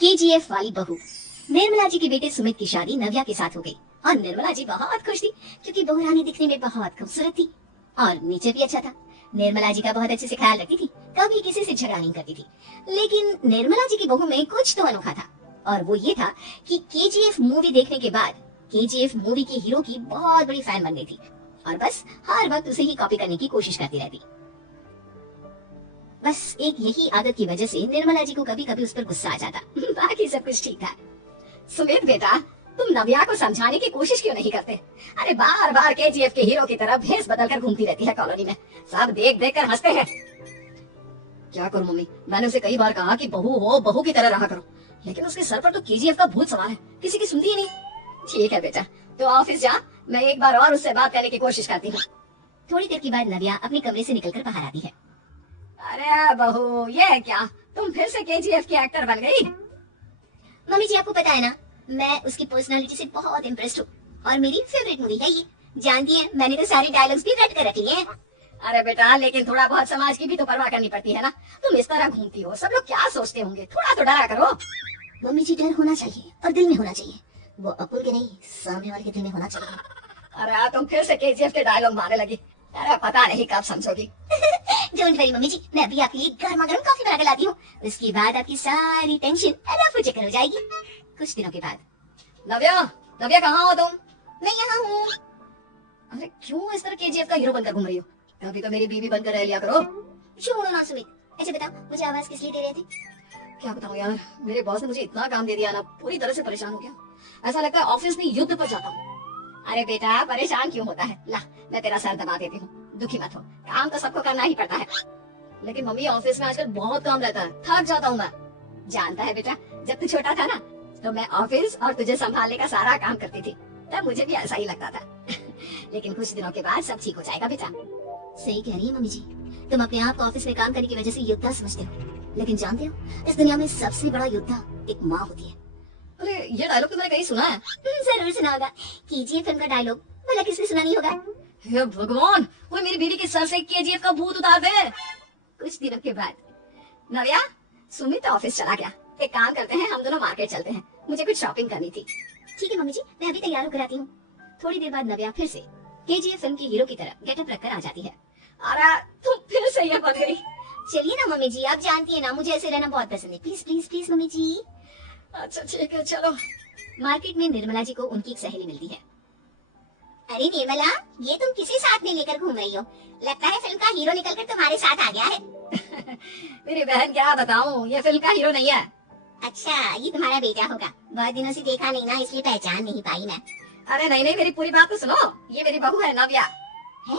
KGF वाली बहू। निर्मला जी के बेटे सुमित की शादी नव्या के साथ हो गई और निर्मला जी बहुत खुश थी क्योंकि बहू रानी दिखने में बहुत खूबसूरत थी और नेचर भी अच्छा था। निर्मला जी का बहुत अच्छे से ख्याल रखती थी, कभी किसी से झगड़ा नहीं करती थी। लेकिन निर्मला जी की बहू में कुछ तो अनोखा था और वो ये था कि केजीएफ मूवी देखने के बाद केजीएफ मूवी के हीरो की बहुत बड़ी फैन बन गई थी और बस हर वक्त उसे ही कॉपी करने की कोशिश करती रहती। बस एक यही आदत की वजह से निर्मला जी को कभी कभी उस पर गुस्सा आ जाता। बाकी सब कुछ ठीक था। सुमित बेटा, तुम नव्या को समझाने की कोशिश क्यों नहीं करते? अरे बार बार केजीएफ के हीरो की तरह भेस बदलकर घूमती रहती है कॉलोनी में, सब देख देख कर हंसते हैं। क्या करूं मम्मी, मैंने उसे कई बार कहा कि बहू हो, बहू की तरह रहा करो, लेकिन उसके सर पर तो केजीएफ का भूत सवार है, किसी की सुनती ही नहीं। ठीक है बेटा, तो ऑफिस जा, मैं एक बार और उससे बात करने की कोशिश करती हूँ। थोड़ी देर के बाद नव्या अपने कमरे से निकलकर बाहर आती है। अरे बहू, ये क्या, तुम फिर से केजीएफ की एक्टर बन गई? मम्मी जी, आपको पता है ना, मैं उसकी पर्सनालिटी से बहुत इम्प्रेस्ड हूँ और मेरी फेवरेट मूवी है ये। जानती हैं, मैंने तो सारे डायलॉग्स भी रट कर रख लिए हैं। अरे बेटा, लेकिन थोड़ा बहुत समाज की भी तो परवाह करनी पड़ती है ना। तुम इस तरह घूमती हो, सब लोग क्या सोचते होंगे, थोड़ा तो डरा करो। मम्मी जी, डर होना चाहिए और दिल में होना चाहिए, वो अपुल के नहीं, सामने वाले के दिल में होना चाहिए। अरे तुम फिर से केजीएफ के डायलॉग मारने लगी। अरे पता नहीं कब समझोगी। डोंट वरी मम्मी जी, मैं अभी आपके लिए गर्मा गर्म कॉफी बना के लाती हूँ, उसके बाद आपकी सारी टेंशन रफू चक्कर हो जाएगी। कुछ दिनों के बाद। नव्या, नव्या कहाँ हो तुम? मैं यहाँ हूँ। अरे क्यों इस तरह केजीएफ का हीरो बनकर घूम रही हो? कभी तो मेरी बीवी बनकर रह लिया करो। छोड़ो ना सुमित, अच्छा बताओ, मुझे आवाज किस लिए दे रहे थे? क्या बताऊँ यार, मेरे बॉस ने मुझे इतना काम दे दिया ना, पूरी तरह से परेशान हो गया। ऐसा लगता है ऑफिस में युद्ध पर जाता हूँ। अरे बेटा, परेशान क्यों होता है? ला, मैं तेरा सर दबा देती हूँ, दुखी मत हो, काम तो सबको करना ही पड़ता है। लेकिन मम्मी, ऑफिस में आजकल बहुत काम रहता है, थक जाता हूँ मैं। जानता है बेटा, जब तू छोटा था ना, तो मैं ऑफिस और तुझे संभालने का सारा काम करती थी, तब मुझे भी ऐसा ही लगता था। लेकिन कुछ दिनों के बाद सब ठीक हो जाएगा बेटा। सही कह रही है मम्मी जी, तुम अपने आप को ऑफिस में काम करने की वजह से योद्धा समझते हो, लेकिन जानते हो, इस दुनिया में सबसे बड़ा योद्धा एक माँ होती है। अरे ये डायलॉग तो मैंने कहीं सुना है। जरूर सुना होगा, केजीएफ फिल्म का डायलॉग, भला किसने सुना नहीं होगा? हे भगवान, कोई मेरी बीवी के सर से केजीएफ का भूत उतार दे। कुछ दिनों के बाद। नव्या, सुमित ऑफिस चला गया, एक काम करते हैं, हम दोनों मार्केट चलते हैं, मुझे कुछ शॉपिंग करनी थी। ठीक है मम्मी जी, मैं अभी तैयार होकर आती हूँ। थोड़ी देर बाद नव्या फिर से केजीएफ फिल्म के हीरो की तरह गेटअप रखकर आ जाती है। अरे तुम फिर से ये बन गई। चलिए ना मम्मी जी, आप जानती है ना, मुझे ऐसे रहना बहुत पसंद है। प्लीज प्लीज प्लीज मम्मी जी। अच्छा ठीक है, चलो। मार्केट में निर्मला जी को उनकी एक सहेली मिलती है। अरे निर्मला, ये तुम किसे साथ में लेकर घूम रही हो? लगता है फिल्म का हीरो निकलकर तुम्हारे साथ आ गया है। मेरी बहन, क्या बताऊं, ये फिल्म का हीरो नहीं है। अच्छा, ये तुम्हारा बेटा होगा, बहुत दिनों से देखा नहीं ना, इसलिए पहचान नहीं पाई मैं। अरे नहीं नहीं, मेरी पूरी बात तो सुनो, ये मेरी बहू है नव्या। है?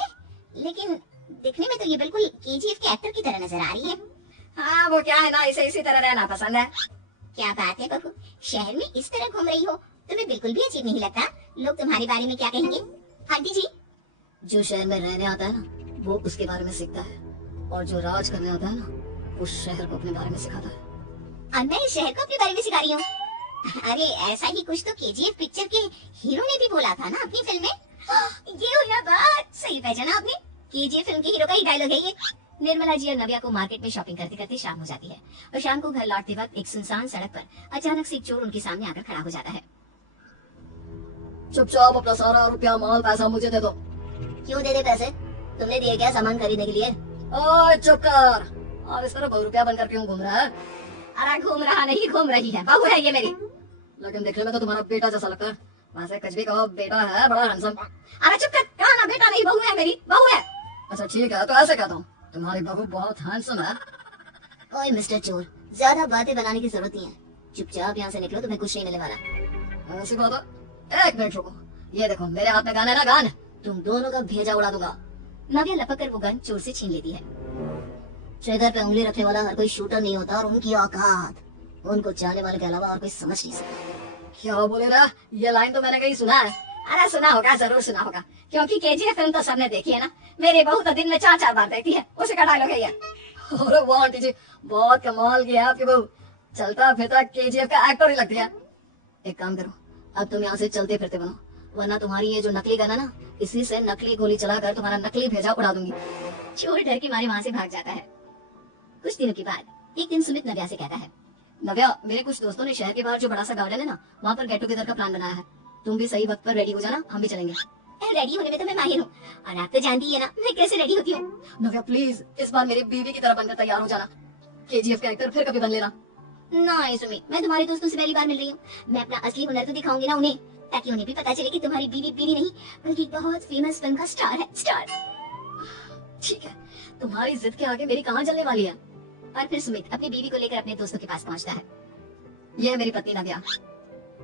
लेकिन दिखने में तो ये बिल्कुल केजीएफ के एक्टर की तरह नजर आ रही है। हाँ, वो क्या है ना, इसे इसी तरह रहना पसंद है। क्या बात है बहू, शहर में इस तरह घूम रही हो, तुम्हें बिल्कुल भी अजीब नहीं लगता? लोग तुम्हारे बारे में क्या कहेंगे? आंटी जी, जो शहर में रहने आता है ना, वो उसके बारे में सीखता है, और जो राज करने आता है ना, वो शहर को अपने बारे में सिखाता है। और मैं शहर को अपने बारे में सिखा रही हूँ? अरे ऐसा ही कुछ तो केजीएफ पिक्चर के हीरो ने भी बोला था ना अपनी फिल्म में। ये हुई ना बात, सही पहचाना आपने, केजीएफ फिल्म के हीरो का ही डायलॉग है ये। निर्मला जी और नव्या को मार्केट में शॉपिंग करते करते शाम हो जाती है और शाम को घर लौटते वक्त एक सुनसान सड़क पर अचानक से एक चोर उनके सामने आकर खड़ा हो जाता है। चुपचाप अपना सारा रुपया, माल, पैसा मुझे दे दो। क्यों दे दे पैसे? तुमने दिए क्या सामान खरीदने के लिए? ओए चुप कर, और इस तरह बहुरुपया बनकर क्यों घूम रहा है? अरे घूम रहा नहीं, घूम रही है, बहू है ये मेरी। लेकिन देखने में तो तुम्हारा बेटा जैसा लगता है। वैसे कुछ भी कहो, बेटा है बड़ा हैंडसम। अरे चुप कर, कहा ना बेटा नहीं, बहू है मेरी, बहू है। अच्छा ठीक है, तो ऐसे कहता हूँ, तुम्हारी बहू बहुत हैंडसम है। ओए मिस्टर चोर, ज्यादा बातें बनाने की जरूरत नहीं है, चुपचाप यहाँ से निकलो, तुम्हें कुछ नहीं मिलने वाला। ऐसी बात है? एक मिनट रुको, ये देखो मेरे हाथ में गन है ना, गन, तुम दोनों का भेजा उड़ा दूंगा। नव्या लपक कर वो गन चोर से छीन लेती है। ट्रिगर पे उंगली रखने वाला हर कोई शूटर नहीं होता, और उनकी औकात उनको चाहने वाले के अलावा और कोई समझ नहीं सकता। क्या बोले ना, ये लाइन तो मैंने कहीं सुना है। अरे सुना होगा, जरूर सुना होगा, क्योंकि केजीएफ फिल्म तो सबने देखी है ना। मेरी बहू तो दिन में 4-4 बार देखती है, उसी का डायलॉग है ये। अरे वाह आंटी जी, बहुत कमाल की है आपकी बहू, चलता फिरता केजीएफ का एक्टर ही लगती है। एक काम करो, अब तुम यहाँ से चलते फिरते बनो, वरना तुम्हारी ये जो नकली गन है ना, इसी से नकली गोली चलाकर तुम्हारा नकली भेजा उड़ा दूंगी। चोर डर के मारे वहाँ से भाग जाता है। कुछ दिनों के बाद एक दिन सुमित नव्या से कहता है, नव्या, मेरे कुछ दोस्तों ने शहर के बाहर जो बड़ा सा गार्डन है ना, वहाँ पर गेट टुगेदर का प्लान बनाया है। तुम भी सही वक्त पर रेडी हो जाना, हम भी चलेंगे। रेडी होने में तो मैं माहिर हूँ, और आप तो जानती ही है ना मैं कैसे रेडी होती हूँ। नव्या प्लीज, इस बार मेरी बीवी की तरह बनकर तैयार हो जाना। केजीएफ कैरेक्टर फिर कभी बन लेना। नहीं सुमित, मैं तुम्हारे दोस्तों से पहली बार मिल रही हूँ। मैं अपना असली हुनर तो दिखाऊंगी ना उन्हें, ताकि उन्हें भी पता चले कि तुम्हारी बीवी बीवी नहीं बल्कि एक बहुत फेमस फिल्म का स्टार है, स्टार। ठीक है, तुम्हारी जिद के आगे मेरी कहाँ चलने वाली है। और फिर सुमित अपनी बीवी को लेकर अपने दोस्तों के पास पहुंचता है। ये है मेरी पत्नी नव्या।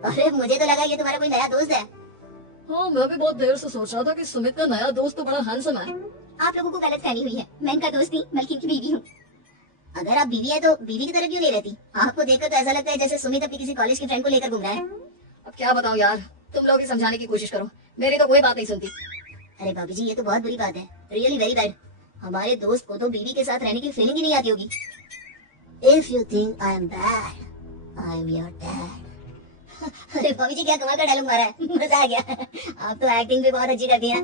अरे मुझे तो लगा ये तुम्हारा कोई नया दोस्त है। हाँ, मैं भी बहुत देर से सोच रहा था कि सुमित का नया दोस्त तो बड़ा हैंडसम है। आप लोगों को गलत फहमी हुई है, मैं इनका दोस्त नहीं बल्कि इनकी बीवी हूँ। अगर आप बीवी है तो बीवी की तरह क्यों नहीं रहती? आपको देखकर तो ऐसा लगता है जैसे सुमित अपनी किसी कॉलेज की फ्रेंड को लेकर घूम रहा है। अब क्या बताऊं यार, तुम लोग ही समझाने की कोशिश करो, मेरी तो कोई बात नहीं सुनती। अरे भाभी जी, ये तो बहुत बुरी बात है, रियली वेरी बैड। हमारे दोस्त को तो बीवी के साथ रहने की फीलिंग ही नहीं आती होगी। If you think I am bad, I am your dad. अरे भाभी जी, क्या कमाल का डायलॉग मारा है, मजा आ गया। आप तो एक्टिंग भी बहुत अच्छी करती हैं।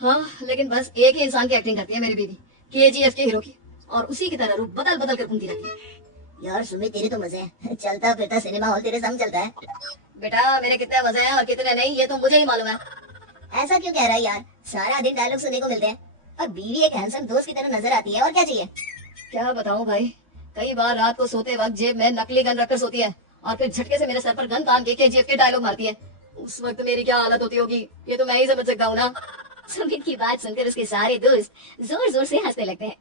हाँ, लेकिन बस एक ही इंसान की एक्टिंग करती है मेरी बीवी, केजीएफ के हीरो की, और उसी की तरह रूप बदल बदल कर घूमती रहती है। यार सुमित, तेरे तो मजे हैं, चलता फिरता सिनेमा हॉल तेरे संग चलता है। बेटा, मेरे कितने मजे हैं और कितने नहीं ये तो मुझे ही मालूम है। ऐसा क्यों कह रहा है यार, सारा दिन डायलॉग सुनने को मिलते हैं और बीवी एक हैंडसम दोस्त की तरह नजर आती है, और क्या चाहिए। क्या बताऊं भाई, कई बार रात को सोते वक्त जेब में नकली गन रखकर सोती है और फिर झटके से मेरे सर पर गन तान के केजीएफ के डायलॉग मारती है। उस वक्त मेरी क्या हालत होती होगी ये तो मैं ही समझ सकता हूँ ना। सुमित की बात सुनकर उसके सारे दोस्त जोर जोर से हंसने लगते हैं।